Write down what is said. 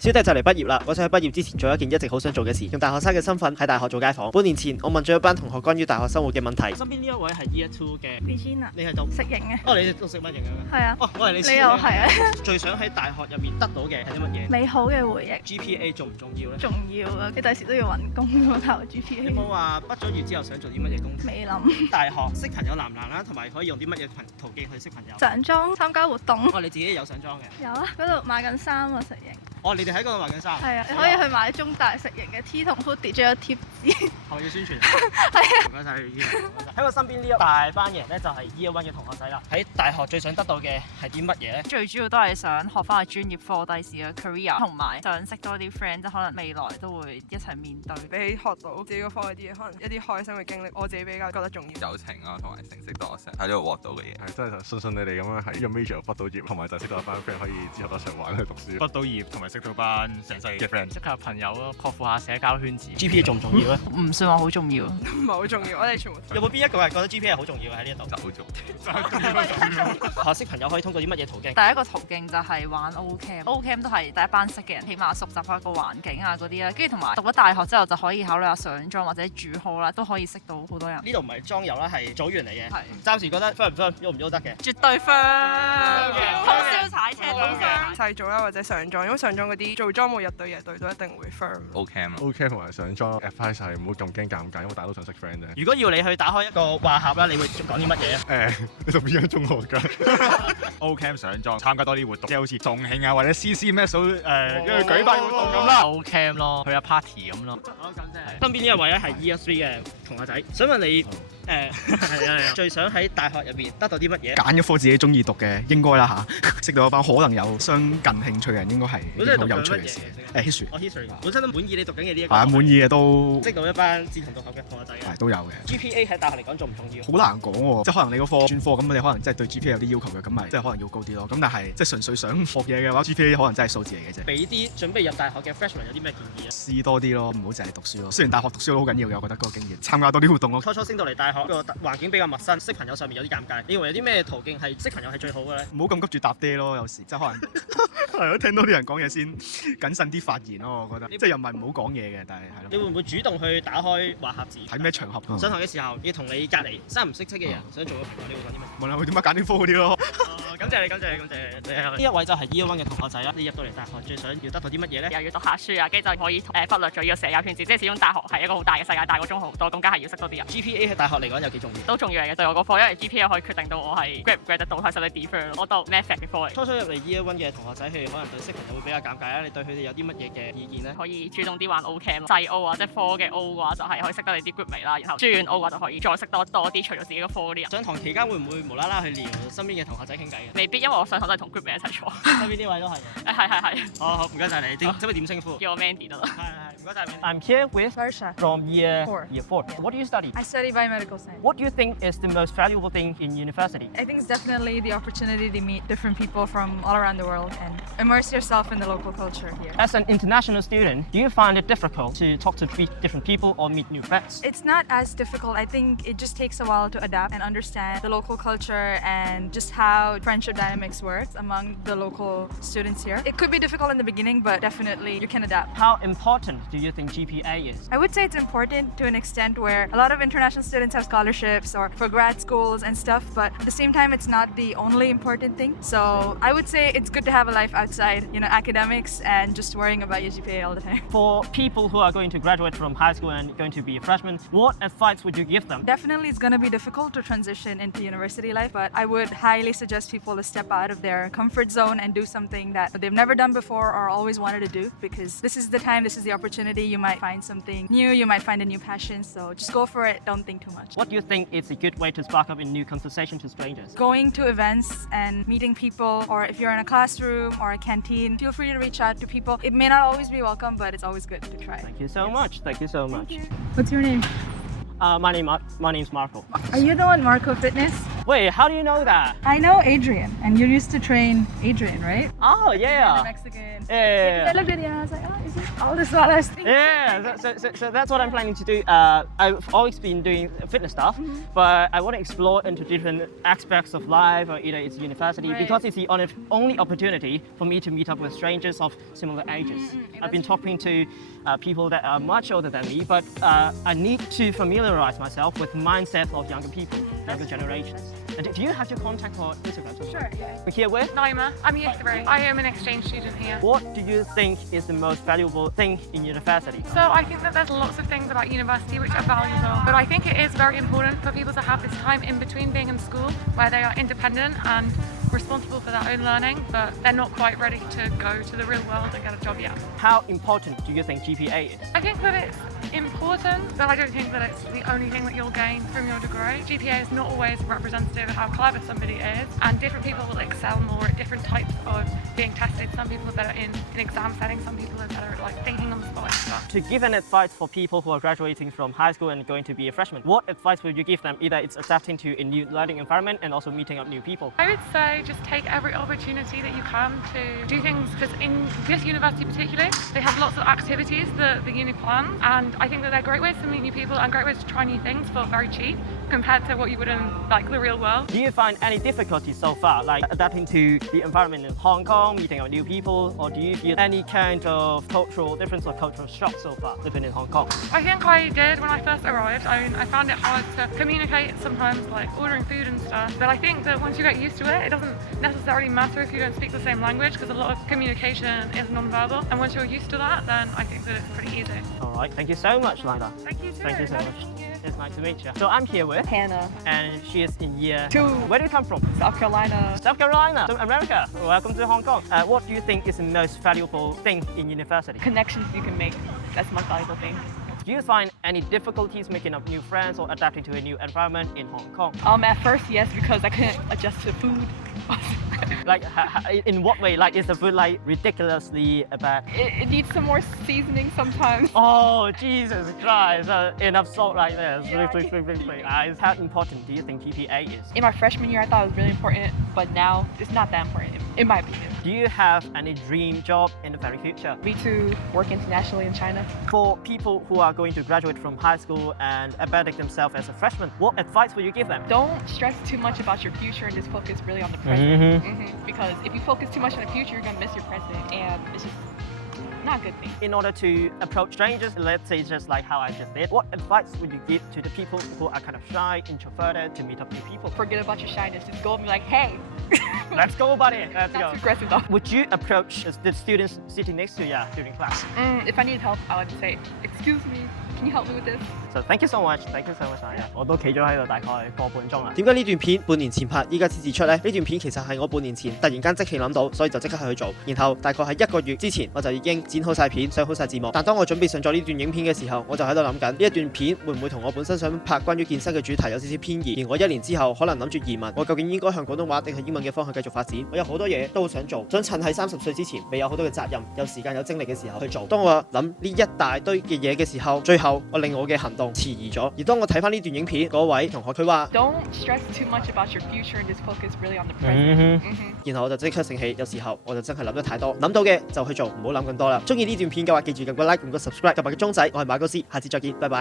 小弟就嚟畢業啦，我想喺畢業之前做一件一直好想做嘅事，用大學生嘅身份喺大學做街訪。半年前，我問咗一班同學關於大學生活嘅問題。身邊呢一位係 Year 2嘅 Regina， 你係讀食型嘅。哦，你讀食乜型嘅？係啊。哦，我係你。你又係啊？最想喺大學入面得到嘅係啲乜嘢？美好嘅回憶。GPA 重唔重要咧？重要啊！你第時都要揾工㗎嘛，大學 GPA。有冇話畢咗業之後想做啲乜嘢工作？未諗。大學識朋友難唔難啦？同埋可以用啲乜嘢途徑去識朋友？上莊參加活動。哦，你自己有上莊嘅？有啊，嗰度買緊衫啊，食型。哦，你哋喺嗰度買緊衫？係啊，你可以去買中大食型嘅 T 同 hoodie，仲有貼紙。係咪要宣傳？係啊。唔該晒你，喺我身邊呢一大班人咧，就係 Year 1嘅同學仔啦。喺大學最想得到嘅係啲乜嘢咧？最主要都係想學翻個專業課，第時嘅 career，同埋想識多啲 friend，即係可能未來都會一齊面對。比起學到自己個科嗰啲嘢，可能一啲開心嘅經歷，我自己比較覺得重要。友情啊，同埋成績多成喺呢度獲到嘅嘢，係真係順順利利咁樣喺呢個 major 畢到業，同埋就識到一班 friend 可以之後一齊玩去讀書。畢到業同埋識到班成世嘅 friend， 識下朋友咯，擴闊下社交圈子。GPA 重唔重要咧？唔算話好重要，唔係好重要，我哋全部。有冇邊一個係覺得 GPA 係好重要喺呢一度？就好重學識朋友可以通過啲乜嘢途徑？第一個途徑就係玩 O-Camp 都係第一班識嘅人，起碼熟習下個環境啊嗰啲啦，跟住同埋讀咗大學之後就可以考慮下上莊或者住 hall 啦，都可以識到好多人。呢度唔係莊友啦，係組員嚟嘅。係。暫時覺得 firm 唔 firm，喐唔喐得嘅？絕對 firm，通宵踩車通宵。細組啦或者上莊，因為上莊嗰啲做莊務日對夜對都一定會 firm。O-Camp 咯 O-Camp 同埋上莊 advice 係唔好咁驚尷尬，因為大家都想識 friend 啫。如果要你去打開一個話匣啦，你會講啲乜嘢？你讀邊間中學㗎？O-Camp 上莊參加多啲活動，即係好似重慶啊或者 CC 咩數跟住舉辦活動咁啦。O-Camp 咯，去下 party 咁咯。好，感謝。身邊呢一位咧係 Year 3嘅同學仔，想問你最想喺大學入邊得到啲乜嘢？揀一科自己中意讀嘅應該啦嚇，識到一班可能有相近興趣嘅人應該係好有趣嘅事。history。我 history 本身都滿意你讀緊嘅呢一個。係滿意嘅都。識到一班志同道合嘅同學仔嘅。係都有嘅。GPA 喺大學嚟講重唔重要？好難講喎，即係可能你嗰科專科咁，你可能真係對 GPA 有啲要求嘅，咁咪即係可能要高啲咯。咁但係即係純粹想學嘢嘅話，GPA 可能真係數字嚟嘅啫。俾啲準備入大學嘅 freshman 有啲咩建議啊？試多啲咯，唔好淨係讀書咯。雖然大學讀書都好緊要嘅，我覺得嗰個經驗，參加多啲活動咯。初升到嚟大學個環境比較陌生，識朋友上面有啲尷尬。你認為有啲咩途徑係識朋友係最好嘅咧？唔好咁急住搭爹咯，有時即係可能係咯，聽多啲人講嘢先，謹慎啲發言咯。我覺得即係又唔係唔好講嘢嘅，但係係咯。你會唔會主動去打開話匣子？睇咩場合？上堂嘅時候，要同你隔離三唔識七嘅人想做個朋友，你會講啲咩？問下佢點解揀啲科嗰啲咯。感謝你，感謝你，感謝你。呢一位就係 Year 1嘅同學仔啦。你入到嚟大學最想要得到啲乜嘢咧？又要讀下書啊，跟住就可以忽略咗呢個社交圈子，即係始終大學係一個好大嘅世界，大過中學好多，咁梗係要識多啲人。GPA 喺大學嚟講有幾重要？都重要嚟嘅，對我個科，因為 GPA 可以決定到我係 grad 唔 grad 得到，睇實你 defer 咯。我讀 math 嘅科嚟。初入嚟 Year 1嘅同學仔，佢哋可能對識朋友會比較尷尬啦。你對佢哋有啲乜嘢嘅意見咧？可以主動啲玩 O-Camp，細 O 啊，即係科嘅 O 嘅話就係可以識得你啲 group 味啦，然後轉 O 嘅話就可以再識多啲，除咗自己個科嗰啲人。上堂期間會唔會無啦啦去撩身邊嘅同學仔傾偈嘅？未必，因為我上堂都係同 group 味一齊坐。身邊呢位都係。係。好，唔該晒你。點稱呼？叫我 Mandy 得啦。係，唔該晒。I'm here with Varsha from Year 4. Yeah. What do you study? I study biomedical science. What do you think is the most valuable thing in university? I think it's definitely the opportunity to meet different people from all around the world and immerse yourself in the local culture here. As an international student, do you find it difficult to talk to different people or meet new friends? It's not as difficult. I think it just takes a while to adapt and understand the local culture and just how friendship dynamics work among the local students here. It could be difficult in the beginning, but definitely you can adapt. How important do you think GPA is? I would say it's important to an extent where a lot of international students have scholarships or for grad schools and stuff, but at the same time, it's not the only important thing. So I would say it's good to have a life outside, academics and just worrying about your GPA all the time. For people who are going to graduate from high school and going to be a freshman, what advice would you give them? Definitely it's going to be difficult to transition into university life, but I would highly suggest people to step out of their comfort zone and do something that they've never done before or always wanted to do, because this is the time, this is the opportunity. You might find something new, you might find a new passion, so just go for it, don't think too much. What do you think is a good way to spark up a new conversation to strangers? Going to events and meeting people, or if you're in a classroom or a canteen, feel free to reach out to people. It may not always be welcome, but it's always good to try. Thank you so much. Thank you so much. What's your name? My name's Marco. Are you the one, Marco Fitness? Wait, how do you know that? I know Adrian, and you used to train Adrian, right? Oh, yeah. Mexican. Yeah. I looked at you and I was like, oh, is it all this what I was thinking? Yeah, so that's what I'm planning to do. I've always been doing fitness stuff, but I want to explore into different aspects of life, or either it's university, Right. because it's the only opportunity for me to meet up with strangers of similar ages. I've been talking to people that are much older than me, but I need to familiarize myself with mindset of younger people, younger generations. Do you have your contact or Instagram? Sure, yeah. We're here with? Naima, I'm year 3. I am an exchange student here. What do you think is the most valuable thing in university? So I think that there's lots of things about university which are valuable, but I think it is very important for people to have this time in between being in school where they are independent and responsible for their own learning, but they're not quite ready to go to the real world and get a job yet. How important do you think GPA is? I think that it's important, but I don't think that it's the only thing that you'll gain from your degree. GPA is not always representative of how clever somebody is, and different people will excel more at different types of being tested. Some people are better in an exam setting, some people are better at like thinking on the spot and stuff. To give an advice for people who are graduating from high school and going to be a freshman, what advice would you give them? Either it's adapting to a new learning environment and also meeting up new people. I would say just take every opportunity that you can to do things, because in this university particularly, they have lots of activities that the uni plans, and I think that they're great ways to meet new people and great ways to try new things for very cheap compared to what you would in like the real world. Do you find any difficulties so far, like adapting to the environment in Hong Kong, meeting up new people, or do you feel any kind of cultural difference or cultural shock so far living in Hong Kong? I think I did when I first arrived. I found it hard to communicate sometimes, like ordering food and stuff, but I think that once you get used to it, it doesn't necessarily matter if you don't speak the same language, because a lot of communication is non-verbal, and once you're used to that, then I think that it's pretty easy. All right, thank you so much, Lila. Thank you too. Thank you so Nice much. to meet you. It's nice to meet you. So I'm here with Hannah, and she is in year 2. Where do you come from? South Carolina. South Carolina, so America. Welcome to Hong Kong. What do you think is the most valuable thing in university? Connections you can make. That's the most valuable thing. Do you find any difficulties making up new friends or adapting to a new environment in Hong Kong? At first, yes, because I couldn't adjust to food. Like, in what way? Like, is the food like ridiculously bad? It needs some more seasoning sometimes. Oh, Jesus Christ! Enough salt like this. Please. How important do you think GPA is? In my freshman year, I thought it was really important, but now it's not that important, in my opinion. Do you have any dream job in the very future? Me to work internationally in China. For people who are going to graduate from high school and embedding themselves as a freshman, what advice would you give them? Don't stress too much about your future and just focus really on the present. Because if you focus too much on the future, you're gonna miss your present, and it's just not a good thing. In order to approach strangers, let's say just like how I just did, what advice would you give to the people who are kind of shy, introverted, to meet up new people? Forget about your shyness. Just go and be like, hey. Let's go, buddy. Let's Not go. too aggressive though. Would you approach the students sitting next to you during class? If I needed help, I would say, excuse me, can you help me with this? So thank you so much, Naya. 我都企咗喺度大概個半鐘啦。點解呢段片半年前拍，依家先至出呢？呢段片其實係我半年前突然間即興諗到，所以就即刻去做。然後大概係1個月之前，我就已經剪好晒片，上好晒字幕。但當我準備上載呢段影片嘅時候，我就喺度諗緊呢一段片會唔會同我本身想拍關於健身嘅主題有少少偏移？而我1年之後可能諗住移民，我究竟應該向廣東話定係英文嘅方向繼續發展？我有好多嘢都好想做，想趁喺30歲之前未有好多嘅責任、有時間、有精力嘅時候去做。當我諗呢一大堆嘅嘢嘅時候，最後我令我嘅行動遲疑咗。而當我睇翻呢段影片，嗰位同學佢話 Don't stress too much about your future and just focus really on the present. 然後我就即刻醒起，有時候我就真係諗得太多，諗到嘅就去做，唔好諗咁多啦。中意呢段片嘅話，記住撳個 like、撳個 subscribe、撳埋個鐘仔。我係馬高斯，下次再見，拜拜。